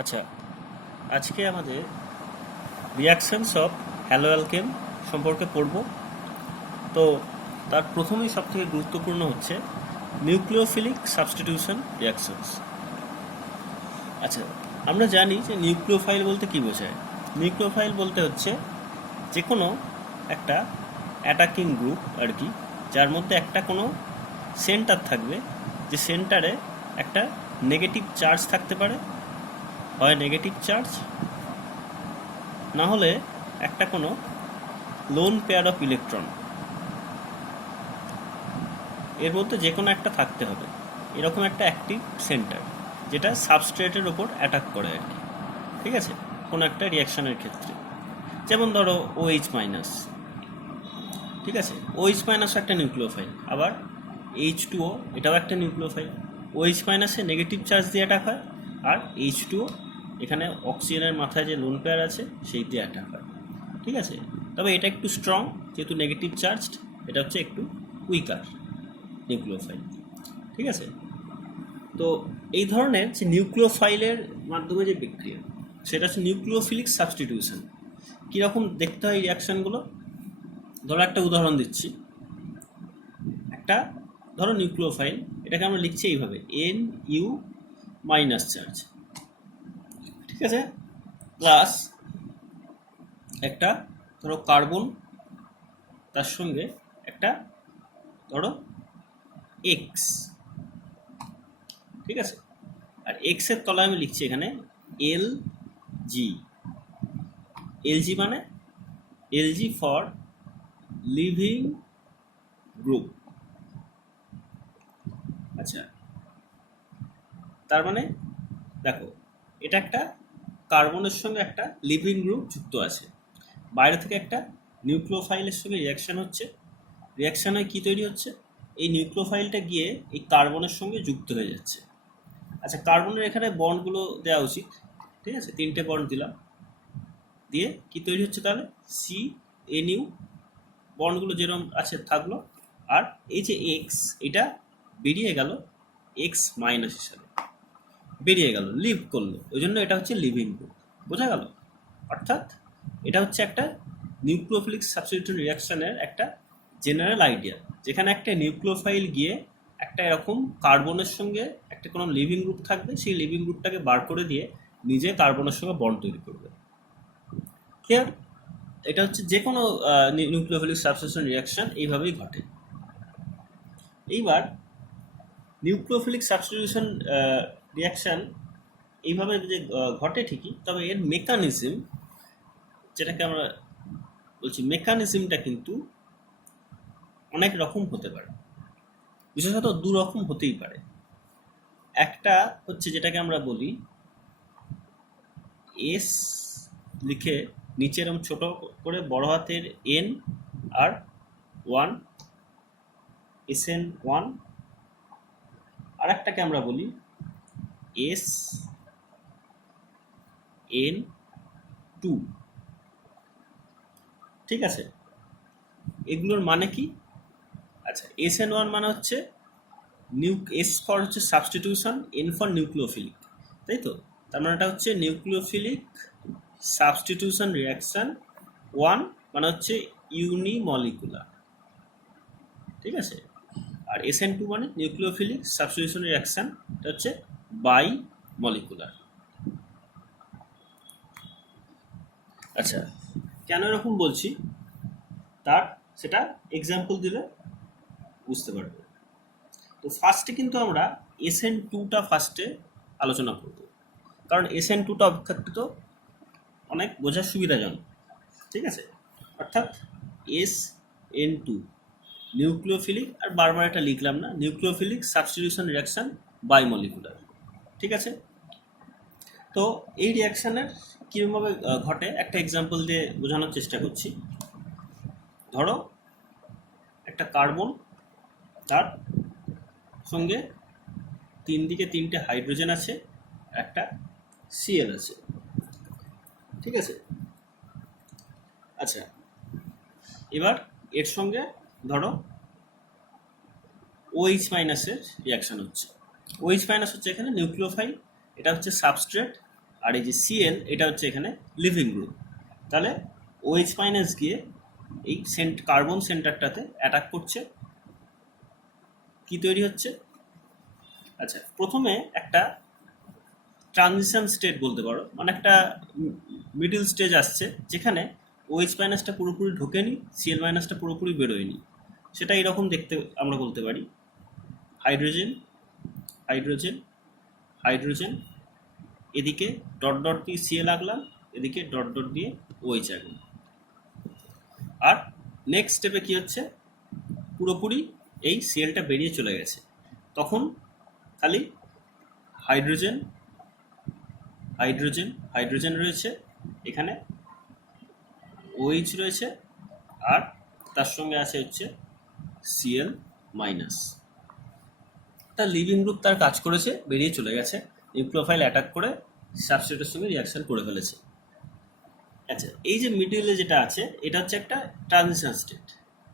আচ্ছা, আজকে আমাদের রিয়াকশনস অফ হ্যালো অ্যালকেন সম্পর্কে পড়ব। তো তার প্রথমেই সবথেকে গুরুত্বপূর্ণ হচ্ছে নিউক্লিওফিলিক সাবস্টিটিউশন রিয়াকশনস। আচ্ছা, আমরা জানি যে নিউক্লিওফাইল বলতে কী বোঝায়। নিউক্লিওফাইল বলতে হচ্ছে যে কোনো একটা অ্যাটাকিং গ্রুপ আর কি, যার মধ্যে একটা কোনো সেন্টার থাকবে, যে সেন্টারে একটা নেগেটিভ চার্জ থাকতে পারে, হয় নেগেটিভ চার্জ, না হলে একটা কোনো লোন পেয়ার অফ ইলেকট্রন, এর মধ্যে যে কোনো একটা থাকতে হবে। এরকম একটা অ্যাক্টিভ সেন্টার যেটা সাবস্ট্রেটের ওপর অ্যাটাক করে আর কি, ঠিক আছে, কোনো একটা রিয়াকশনের ক্ষেত্রে। যেমন ধরো OH মাইনাস, ঠিক আছে, OH মাইনাস একটা নিউক্লিওফাইল, আবার H2O এটাও একটা নিউক্লিওফাইল। OH মাইনাসে নেগেটিভ চার্জ দিয়ে অ্যাটাক হয়, আর H2O এখানে অক্সিজেনের মাথায় যে লোন পেয়ার আছে সেই দিয়ে অ্যাটাক হয়, ঠিক আছে। তবে এটা একটু স্ট্রং, যেহেতু নেগেটিভ চার্জড, এটা হচ্ছে একটু উইকার নিউক্লিওফাইল, ঠিক আছে। তো এই ধরনের যে নিউক্লিওফাইলের মাধ্যমে যে বিক্রিয়া, সেটা হচ্ছে নিউক্লিওফিলিক সাবস্টিটিউশন। কীরকম দেখতে হয় রিয়াকশানগুলো, ধরো একটা উদাহরণ দিচ্ছি। একটা ধরো নিউক্লিওফাইল, এটাকে আমরা লিখছি এইভাবে, NU মাইনাস চার্জ, ঠিক আছে, প্লাস একটা ধরো কার্বন, তার সঙ্গে একটা ধরো এক্স, ঠিক আছে। আর এক্সের তলায় আমি লিখছি এখানে LG। LG মানে LG ফর লিভিং গ্রুপ। আচ্ছা, তার মানে দেখো, এটা একটা কার্বনের সঙ্গে একটা লিভিং গ্রুপ যুক্ত আছে, বাইরে থেকে একটা নিউক্লিওফাইলের সঙ্গে রিয়াকশান হচ্ছে। রিয়াকশান হয়ে কী তৈরি হচ্ছে, এই নিউক্লিওফাইলটা গিয়ে এই কার্বনের সঙ্গে যুক্ত হয়ে যাচ্ছে। আচ্ছা, কার্বনের এখানে বন্ডগুলো দেওয়া উচিত, ঠিক আছে, 3টে বন্ড দিলাম, দিয়ে কি তৈরি হচ্ছে তাহলে CNU, বন্ডগুলো যেরকম আছে থাকলো, আর এই যে এক্স, এটা বেরিয়ে গেল এক্স মাইনাস হিসাবে, বেরিয়ে গেল, লিভ করলো, ওই জন্য এটা হচ্ছে লিভিং গ্রুপ। বোঝা গেল? অর্থাৎ এটা হচ্ছে একটা নিউক্লিওফিলিক সাবস্টিটিউশন রিয়াকশনের একটা জেনারেল আইডিয়া, যেখানে একটা নিউক্লিওফাইল গিয়ে একটা এরকম কার্বনের সঙ্গে একটা কোনো লিভিং গ্রুপ থাকবে, সেই লিভিং গ্রুপটাকে বার করে দিয়ে নিজে কার্বনের সঙ্গে বন্ড তৈরি করবে। ক্লিয়ার? এটা হচ্ছে যে কোনো নিউক্লিওফিলিক সাবস্টিটিউশন রিয়াকশন এইভাবেই ঘটে। এইবার নিউক্লিওফিলিক সাবস্টিটিউশন রিয়াকশন এইভাবে যে ঘটে ঠিকই, তবে এর মেকানিজম, যেটাকে আমরা বলছি মেকানিজমটা, কিন্তু অনেক রকম হতে পারে, বিশেষত দু রকম হতেই পারে। একটা হচ্ছে যেটাকে আমরা বলি এস লিখে নিচে এরকম ছোট করে বড় হাতের N আর 1, SN1। আর একটাকে আমরা বলি SN2, ঠিক আছে। এগুলোর মানে কি? আচ্ছা, SN1 মানে হচ্ছে S ফর হচ্ছে সাবস্টিটিউশন, N ফর নিউক্লিওফিলিক, তাই তো। তার মানে এটা হচ্ছে নিউক্লিওফিলিক সাবস্টিটিউশন রিয়াকশন 1, মানে হচ্ছে ইউনিমলিকুলার, ঠিক আছে। আর SN2 মানে নিউক্লিওফিলিক সাবস্টিটিউশন রিয়াকশন, এটা হচ্ছে বাই মলিকুলার। আচ্ছা, কেন এরকম বলছি তার সেটা এক্সাম্পল দিলে বুঝতে পারবে। তো ফার্স্টে কিন্তু আমরা SN2টা ফার্স্টে আলোচনা করব, কারণ SN2টা অপেক্ষাকৃত অনেক বোঝার সুবিধাজনক, ঠিক আছে। অর্থাৎ SN2 নিউক্লিওফিলিক, আর বারবার এটা লিখলাম না, নিউক্লিওফিলিক সাবস্টিটিউশন রিয়াকশন বাইমলিকুলার, ঠিক আছে। তো এই রিয়াকশানের কীভাবে ঘটে একটা এক্সাম্পল দিয়ে বোঝানোর চেষ্টা করছি। ধরো একটা কার্বন, তার সঙ্গে দিকে 3টে হাইড্রোজেন আছে, একটা Cl আছে, ঠিক আছে। আচ্ছা, এবার এর সঙ্গে ধরো OH মাইনাসের রিয়াকশান হচ্ছে। OH মাইনাস হচ্ছে এখানে নিউক্লিওফাইল, এটা হচ্ছে সাবস্ট্রেট, আর এই যে সিএল এটা হচ্ছে এখানে লিভিং গ্রুপ। তাহলে OH মাইনাস গিয়ে এই কার্বন সেন্টারটাতে অ্যাটাক করছে, কি তৈরি হচ্ছে? আচ্ছা, প্রথমে একটা ট্রানজিশন স্টেট বলতে পারো, মানে একটা মিডল স্টেজ আসছে যেখানে OH মাইনাসটা পুরোপুরি ঢোকেনি, সিএল মাইনাসটা পুরোপুরি বেরোয়নি। সেটা এরকম দেখতে আমরা বলতে পারি হাইড্রোজেন হাইড্রোজেন হাইড্রোজেন, এদিকে ডট ডট দিয়ে সিএল আঁকলাম, এদিকে ডট ডট দিয়ে OH আঁকলাম। আর নেক্সট স্টেপে কি হচ্ছে, পুরোপুরি এই সিএলটা বেরিয়ে চলে গেছে, তখন খালি হাইড্রোজেন হাইড্রোজেন হাইড্রোজেন রয়েছে, এখানে OH রয়েছে, আর তার সঙ্গে আছে হচ্ছে সিএল মাইনাস। তার লিভিং গ্রুপ তার কাজ করেছে, বেরিয়ে চলে গেছে, নিউক্লিওফাইল অ্যাটাক করে সাবস্ট্রেটের সঙ্গে রিয়াকশন করে ফেলেছে। আচ্ছা, এই যে মিডিলে যেটা আছে এটা হচ্ছে একটা ট্রানজিশন স্টেট,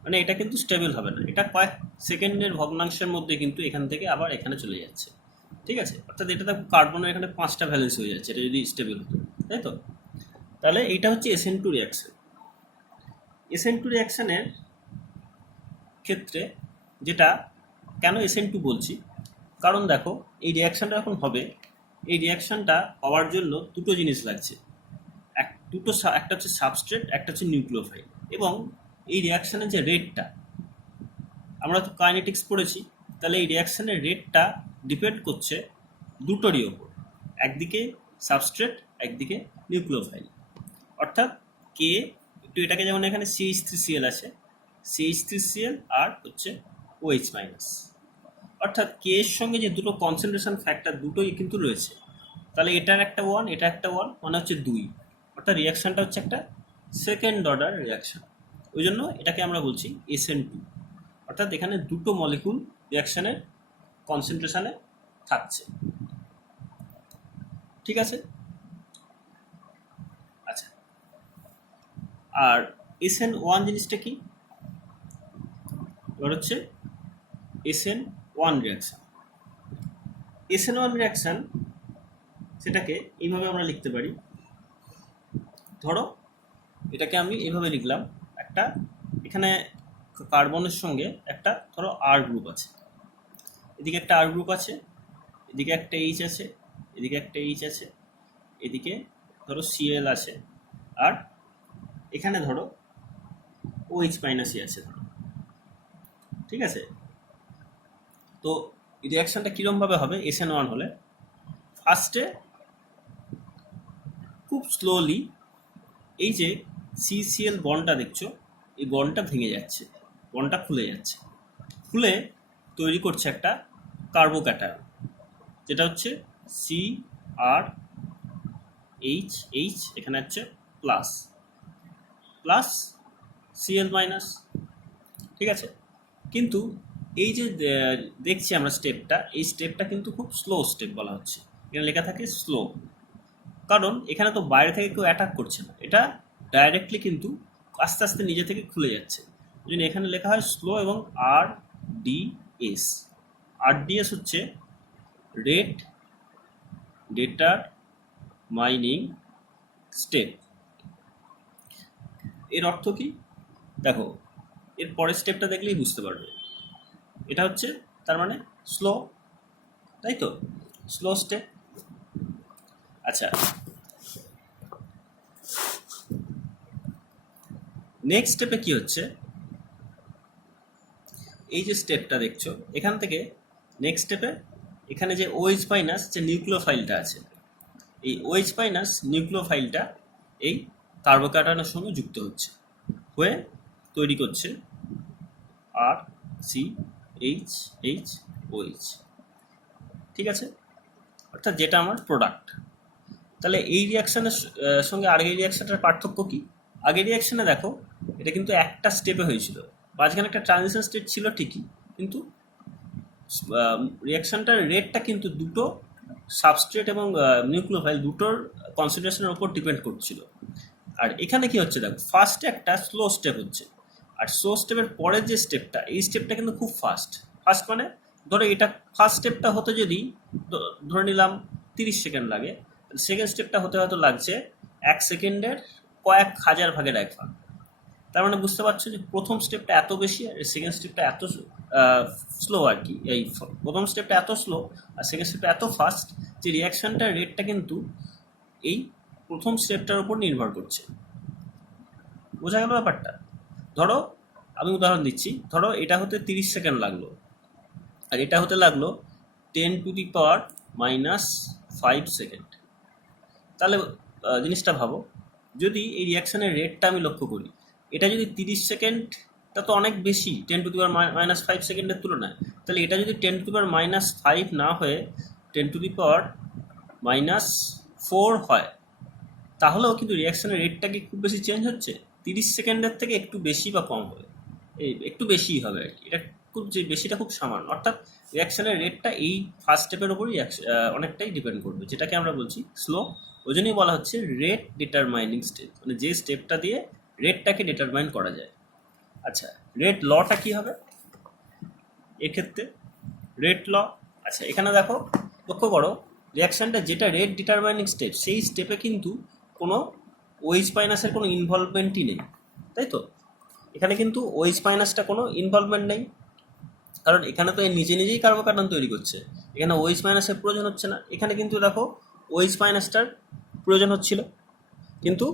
মানে এটা কিন্তু স্টেবল হবে না, এটা কয়েক সেকেন্ডের ভগ্নাংশের মধ্যে কিন্তু এখান থেকে আবার এখানে চলে যাচ্ছে। ঠিক আছে, অর্থাৎ এটাতে কার্বনের এখানে 5টা ভ্যালেন্স হয়ে যাচ্ছে, এটা যদি স্টেবল হতো, তাই তো? তাহলে এইটা হচ্ছে SN2 রিয়াকশন। SN2 রিয়াকশনের ক্ষেত্রে যেটা, কেন SN2 বলছি, কারণ দেখো এই রিয়াকশনটা যখন হবে, এই রিয়াকশনটা হওয়ার জন্য দুটো জিনিস লাগছে, একটা হচ্ছে সাবস্ট্রেট, একটা হচ্ছে নিউক্লিওফাইল। এবং এই রিয়াকশনের যে রেটটা, আমরা তো কাইনেটিক্স পড়েছি, তাহলে এই রিয়াকশনের রেটটা ডিপেন্ড করছে দুটোরই ওপর, একদিকে সাবস্ট্রেট, একদিকে নিউক্লিওফাইল। অর্থাৎ কে, একটু এটাকে যেমন এখানে CH3Cl আছে, CH3Cl আর হচ্ছে OH মাইনাস, অর্থাৎ কে এর সঙ্গে যে দুটো কনসেন্ট্রেশন ফ্যাক্টর দুটোই কিন্তু রয়েছে, তাহলে এটার একটা 1, এটা একটা 1, মানে হচ্ছে 2, অর্থাৎ রিয়াকশনটা হচ্ছে একটা সেকেন্ড অর্ডার রিয়াকশন। ওই জন্য এটাকে আমরা বলছি SN2, অর্থাৎ এখানে দুটো মলিকুল রিয়াকশনের কনসেন্ট্রেশনে থাকছে। ঠিক আছে? আচ্ছা, আর SN1 জিনিসটা কি? এবার হচ্ছে SN1 রিয়াকশন। SN1 রিয়াকশন সেটাকে এইভাবে আমরা লিখতে পারি, ধরো এটাকে আমি এইভাবে লিখলাম, একটা এখানে কার্বনের সঙ্গে একটা ধরো R গ্রুপ আছে, এদিকে একটা R গ্রুপ আছে, এদিকে একটা H আছে, এদিকে একটা H আছে, এদিকে ধরো Cl আছে, আর এখানে ধরো OH মাইনাসই আছে ধরো। ঠিক আছে, তো রিয়াকশনটা কীরকমভাবে হবে SN1 হলে? ফার্স্টে খুব স্লোলি এই যে CCl বন্ডটা দেখছো, এই বন্ডটা ভেঙে যাচ্ছে, বন্ডটা খুলে যাচ্ছে, খুলে তৈরি করছে একটা কার্বোক্যাটায়ন, যেটা হচ্ছে CrH, এখানে হচ্ছে প্লাস প্লাস Cl মাইনাস। ঠিক আছে, কিন্তু এই যে দেখছি আমরা স্টেপটা, এই স্টেপটা কিন্তু খুব স্লো স্টেপ বলা হচ্ছে, এখানে লেখা থাকে স্লো, কারণ এখানে তো বাইরে থেকে কেউ অ্যাটাক করছে না, এটা ডাইরেক্টলি কিন্তু আস্তে আস্তে নিজে থেকে খুলে যাচ্ছে। ওই জন্য এখানে লেখা হয় স্লো এবং RDS হচ্ছে রেট ডিটারমাইনিং স্টেপ। এর অর্থ কি দেখো, এর পরের স্টেপটা দেখলেই বুঝতে পারবে, এটা হচ্ছে তার মানে স্লো, তাই তো, স্লো স্টেপ। আচ্ছা, নেক্সট স্টেপে কি হচ্ছে, এই যে স্টেপটা দেখছো এখান থেকে নেক্সট স্টেপে এখানে যে OH মাইনাস যে নিউক্লিওফাইলটা আছে, এই OH মাইনাস নিউক্লিওফাইলটা এই কার্বোক্যাটায়নের সঙ্গে যুক্ত হচ্ছে, হয়ে তৈরি করছে RCHOH। ঠিক আছে, অর্থাৎ যেটা আমার প্রোডাক্ট। তাহলে এই রিয়াকশানের সঙ্গে আগের রিয়াকশানটার পার্থক্য কি? আগের রিয়াকশানে দেখো এটা কিন্তু একটা স্টেপে হয়েছিল, মাঝখানে একটা ট্রানজিশন স্টেট ছিল ঠিকই, কিন্তু রিয়াকশানটার রেটটা কিন্তু দুটো সাবস্ট্রেট এবং নিউক্লিওফাইল দুটোর কনসেন্ট্রেশনের ওপর ডিপেন্ড করছিল। আর এখানে কি হচ্ছে দেখো, ফার্স্টে একটা স্লো স্টেপ হচ্ছে, আর স্লো স্টেপের পরের যে স্টেপটা, এই স্টেপটা কিন্তু খুব ফাস্ট মানে ধরো এটা ফার্স্ট স্টেপটা হতে যদি ধরে নিলাম 30 সেকেন্ড লাগে, সেকেন্ড স্টেপটা হতে হয়তো লাগছে 1 সেকেন্ডের কয়েক হাজার ভাগের 1 ভাগ। তার মানে বুঝতে পারছো যে প্রথম স্টেপটা এত বেশি আর সেকেন্ড স্টেপটা এত স্লো আর কি। এই প্রথম স্টেপটা এত স্লো আর সেকেন্ড স্টেপটা এত ফাস্ট যে রিয়াকশনটার রেটটা কিন্তু এই প্রথম স্টেপটার উপর নির্ভর করছে। বোঝা গেল ব্যাপারটা? ধরো আমি উদাহরণ দিচ্ছি, ধরো এটা হতে 30 সেকেন্ড লাগলো আর এটা হতে লাগলো 10⁻⁻5 সেকেন্ড। তাহলে জিনিসটা ভাবো, যদি এই রিয়াকশনের রেটটা আমি লক্ষ্য করি, এটা যদি 30 সেকেন্ডটা তো অনেক বেশি 10⁻⁻5 সেকেন্ডের তুলনায়, তাহলে এটা যদি 10⁻⁻5 না হয়ে 10⁻⁻4 হয়, তাহলেও কিন্তু রিয়াকশনের রেটটা কি খুব বেশি চেঞ্জ হচ্ছে? 30 সেকেন্ডের থেকে একটু বেশি বা কম হবে, এই একটু বেশিই হবে আর কি। এটা খুব যে বেশিটা খুব সামান্য, অর্থাৎ রিয়াকশনের রেটটা এই ফার্স্ট স্টেপের উপরই অনেকটাই ডিপেন্ড করবে, যেটাকে আমরা বলছি স্লো। ওই জন্যই বলা হচ্ছে রেট ডিটারমাইনিং স্টেপ, মানে যে স্টেপটা দিয়ে রেটটাকে ডিটারমাইন করা যায়। আচ্ছা, রেট লটা কি হবে এক্ষেত্রে? রেট ল, আচ্ছা এখানে দেখো, লক্ষ্য করো রিয়াকশনটা যেটা রেট ডিটারমাইনিং স্টেপ, সেই স্টেপে কিন্তু কোনো ওএইচ মাইনাসের কোনো ইনভলভমেন্টই নেই, তাই তো? এখানে কিন্তু ওএইচ মাইনাসটা কোনো ইনভলভমেন্ট নেই, কারণ এখানে তো এর নিজে নিজেই কার্বোকার্বন তৈরি করছে, এখানে ওএইচ মাইনাসের প্রয়োজন হচ্ছে না। এখানে কিন্তু দেখো ওএইচ মাইনাসটার প্রয়োজন হচ্ছিল, কিন্তু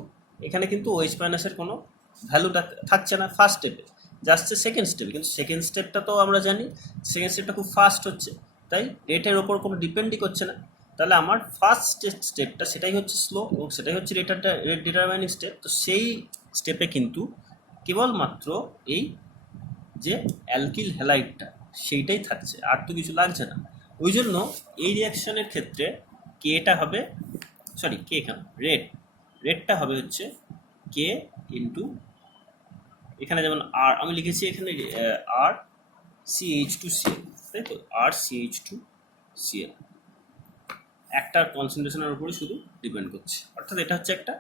এখানে কিন্তু ওএইচ মাইনাসের কোনো ভ্যালু থাকছে না ফার্স্ট স্টেপে, যাচ্ছে সেকেন্ড স্টেপে। কিন্তু সেকেন্ড স্টেপটা তো আমরা জানি সেকেন্ড স্টেপটা খুব ফাস্ট হচ্ছে, তাই রেটের ওপর কোনো ডিপেন্ডই করছে না। তাহলে আমার ফার্স্ট স্টেপটা সেটাই হচ্ছে স্লো এবং সেটাই হচ্ছে রেট ডিটারমাইনিং স্টেপ। তো সেই স্টেপে কিন্তু কেবলমাত্র এই যে অ্যালকিল হ্যালাইডটা সেইটাই থাকছে, আর তো কিছু লাগছে না। ওই জন্য এই রিয়াকশনের ক্ষেত্রে কেটা হবে, সরি কে এখানে রেটটা হবে হচ্ছে কে ইন্টু, এখানে যেমন আর আমি লিখেছি এখানে আর CH2Cl, তাই তো? আর CH2Cl একটার কনসেন্ট্রেশনের উপরে শুধু ডিপেন্ড করছে, অর্থাৎ এটা হচ্ছে একটা